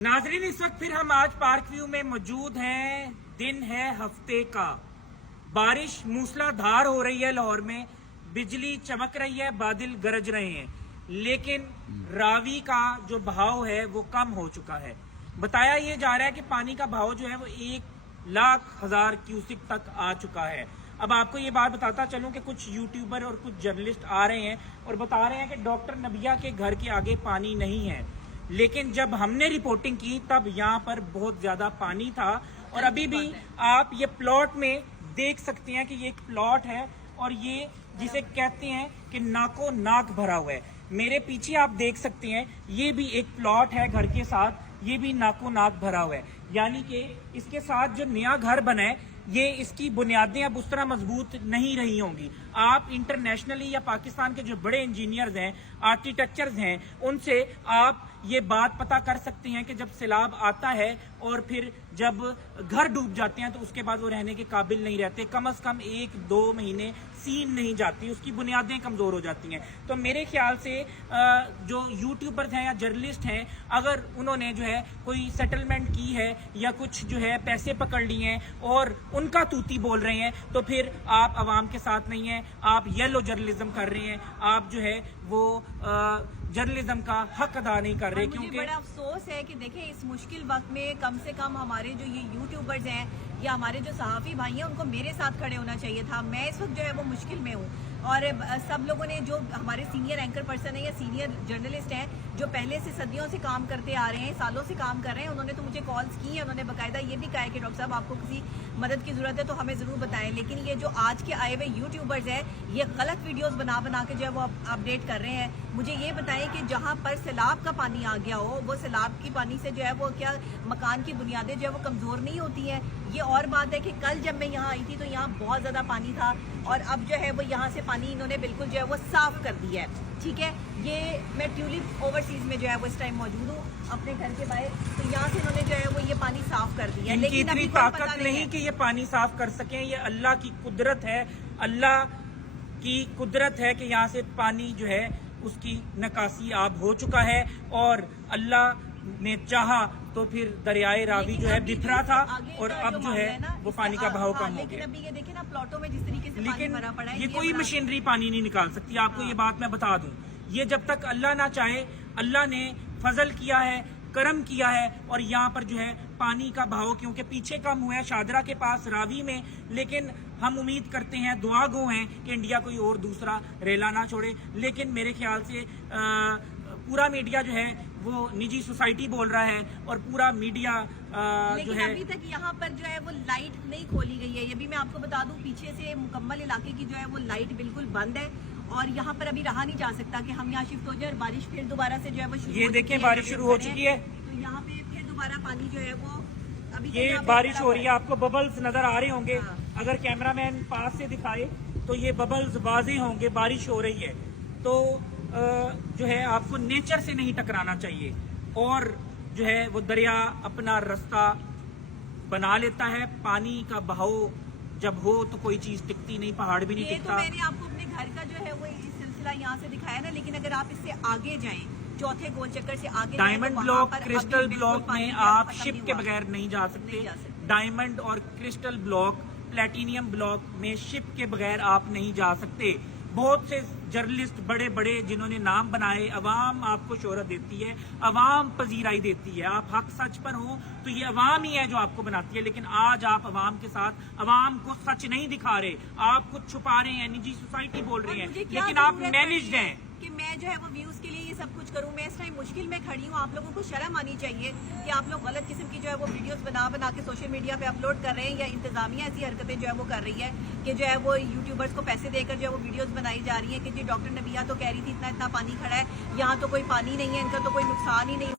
नाजरीन, इस वक्त फिर हम आज पार्क व्यू में मौजूद हैं। दिन है हफ्ते का। बारिश मूसलाधार हो रही है लाहौर में, बिजली चमक रही है, बादल गरज रहे हैं, लेकिन रावी का जो बहाव है वो कम हो चुका है। बताया ये जा रहा है कि पानी का बहाव जो है वो 1,00,000 क्यूसिक तक आ चुका है। अब आपको ये बात बताता चलूं कि कुछ यूट्यूबर और कुछ जर्नलिस्ट आ रहे हैं और बता रहे हैं कि डॉक्टर नबिया के घर के आगे पानी नहीं है, लेकिन जब हमने रिपोर्टिंग की तब यहाँ पर बहुत ज्यादा पानी था। और अभी भी आप ये प्लॉट में देख सकते हैं कि ये एक प्लॉट है और ये जिसे कहते हैं कि नाको नाक भरा हुआ है। मेरे पीछे आप देख सकते हैं ये भी एक प्लॉट है घर के साथ, ये भी नाको नाक भरा हुआ है। यानी कि इसके साथ जो नया घर बना है ये इसकी बुनियादें अब उस तरह मजबूत नहीं रही होंगी। आप इंटरनेशनली या पाकिस्तान के जो बड़े इंजीनियर्स हैं, आर्किटेक्चर्स हैं, उनसे आप ये बात पता कर सकते हैं कि जब सैलाब आता है और फिर जब घर डूब जाते हैं तो उसके बाद वो रहने के काबिल नहीं रहते। कम से कम 1-2 महीने सीन नहीं जाती, उसकी बुनियादें कमजोर हो जाती हैं। तो मेरे ख्याल से जो यूट्यूबर्स हैं या जर्नलिस्ट हैं, अगर उन्होंने जो है कोई सेटलमेंट की है या कुछ जो है पैसे पकड़ लिए हैं और उनका तूती बोल रहे हैं, तो फिर आप आवाम के साथ नहीं हैं, आप येलो जर्नलिज्म कर रहे हैं, आप जो है वो जर्नलिज्म का हक अदा नहीं कर रहे। क्योंकि बड़ा अफसोस है कि देखें इस मुश्किल वक्त में कम से कम हमारे जो ये यूट्यूबर्स हैं या हमारे जो सहाफ़ी भाई हैं उनको मेरे साथ खड़े होना चाहिए था। मैं इस वक्त जो है वो मुश्किल में हूँ और सब लोगों ने जो हमारे सीनियर एंकर पर्सन है या सीनियर जर्नलिस्ट हैं जो पहले से सदियों से काम करते आ रहे हैं, सालों से काम कर रहे हैं, उन्होंने तो मुझे कॉल्स की हैं, उन्होंने बाकायदा ये भी कहा है कि डॉक्टर साहब आपको किसी मदद की जरूरत है तो हमें जरूर बताएं। लेकिन ये जो आज के आए हुए यूट्यूबर्स हैं ये गलत वीडियोस बना बना के जो है वो अपडेट कर रहे हैं। मुझे ये बताएं कि जहाँ पर सैलाब का पानी आ गया हो, वो सैलाब की पानी से जो है वो क्या मकान की बुनियादें जो है वो कमजोर नहीं होती हैं? ये और बात है कि कल जब मैं यहाँ आई थी तो यहाँ बहुत ज्यादा पानी था और अब जो है वो यहाँ से पानी इन्होंने बिल्कुल जो है वो साफ कर दिया है। ठीक है, ये मैं ट्यूलिप ओवरसीज में जो है वो इस टाइम मौजूद हूँ अपने घर के बाहर, तो यहाँ से इन्होंने जो है वो ये पानी साफ कर दिया है। लेकिन इतनी ताकत नहीं कि ये पानी साफ कर सकें, ये अल्लाह की कुदरत है। अल्लाह की कुदरत है कि यहाँ से पानी जो है उसकी निकासी आब हो चुका है और अल्लाह ने चाहा तो फिर दरियाए रावी जो है बिखरा था और अब जो है वो पानी का बहाव कम हो गया। अभी ये देखिए ना प्लॉटों में जिस तरीके से लेकिन पानी भरा पड़ा है, ये कोई मशीनरी पानी नहीं निकाल सकती। आपको ये बात मैं बता दूं, ये जब तक अल्लाह ना चाहे, अल्लाह ने फजल किया है, करम किया है और यहाँ पर जो है पानी का बहाव क्योंकि पीछे कम हुआ है शादरा के पास रावी में, लेकिन हम उम्मीद करते हैं, दुआ गो हैं कि इंडिया कोई और दूसरा रेला ना छोड़े। लेकिन मेरे ख्याल से पूरा मीडिया जो है वो निजी सोसाइटी बोल रहा है और पूरा मीडिया जो है अभी तक यहाँ पर जो है वो लाइट नहीं खोली गई है। ये भी मैं आपको बता दूं, पीछे से मुकम्मल इलाके की जो है वो लाइट बिल्कुल बंद है और यहाँ पर अभी रहा नहीं जा सकता कि हम यहाँ शिफ्ट हो जाए और बारिश फिर दोबारा से जो है वो शुरू। ये देखें बारिश शुरू हो चुकी है, तो यहाँ पे फिर दोबारा पानी जो है वो अभी ये बारिश हो रही है। आपको बबल्स नजर आ रहे होंगे, अगर कैमरामैन पास से दिखाए तो ये बबल्स वाजे होंगे, बारिश हो रही है। तो जो है आपको नेचर से नहीं टकराना चाहिए और जो है वो दरिया अपना रास्ता बना लेता है। पानी का बहाव जब हो तो कोई चीज टिकती नहीं, पहाड़ भी नहीं टिकता। तो मैंने आपको अपने घर का जो है वो इस सिलसिला यहाँ से दिखाया ना, लेकिन अगर आप इससे आगे जाएं, चौथे गोल चक्कर से आगे, डायमंड ब्लॉक, क्रिस्टल ब्लॉक में आप शिप के बगैर नहीं जा सकते। डायमंड और क्रिस्टल ब्लॉक, प्लेटिनियम ब्लॉक में शिप के बगैर आप नहीं जा सकते। बहुत से जर्नलिस्ट बड़े बड़े जिन्होंने नाम बनाए, अवाम आपको शोहरत देती है, अवाम पजीराई देती है। आप हक सच पर हो तो ये अवाम ही है जो आपको बनाती है। लेकिन आज आप अवाम के साथ अवाम को सच नहीं दिखा रहे, आप कुछ छुपा रहे हैं, निजी सोसाइटी बोल रही है, लेकिन आप मैनेज्ड हैं कि मैं जो है वो व्यूज के लिए ये सब कुछ करूं। मैं इस टाइम मुश्किल में खड़ी हूँ, आप लोगों को शर्म आनी चाहिए कि आप लोग गलत किस्म की जो है वो वीडियोस बना बना के सोशल मीडिया पे अपलोड कर रहे हैं या इंतजामिया ऐसी हरकतें जो है वो कर रही है कि जो है वो यूट्यूबर्स को पैसे देकर जो है वो वीडियोस बनाई जा रही है कि जी डॉक्टर नबिया तो कह रही थी इतना इतना पानी खड़ा है, यहाँ तो कोई पानी नहीं है, इनका तो कोई नुकसान ही नहीं।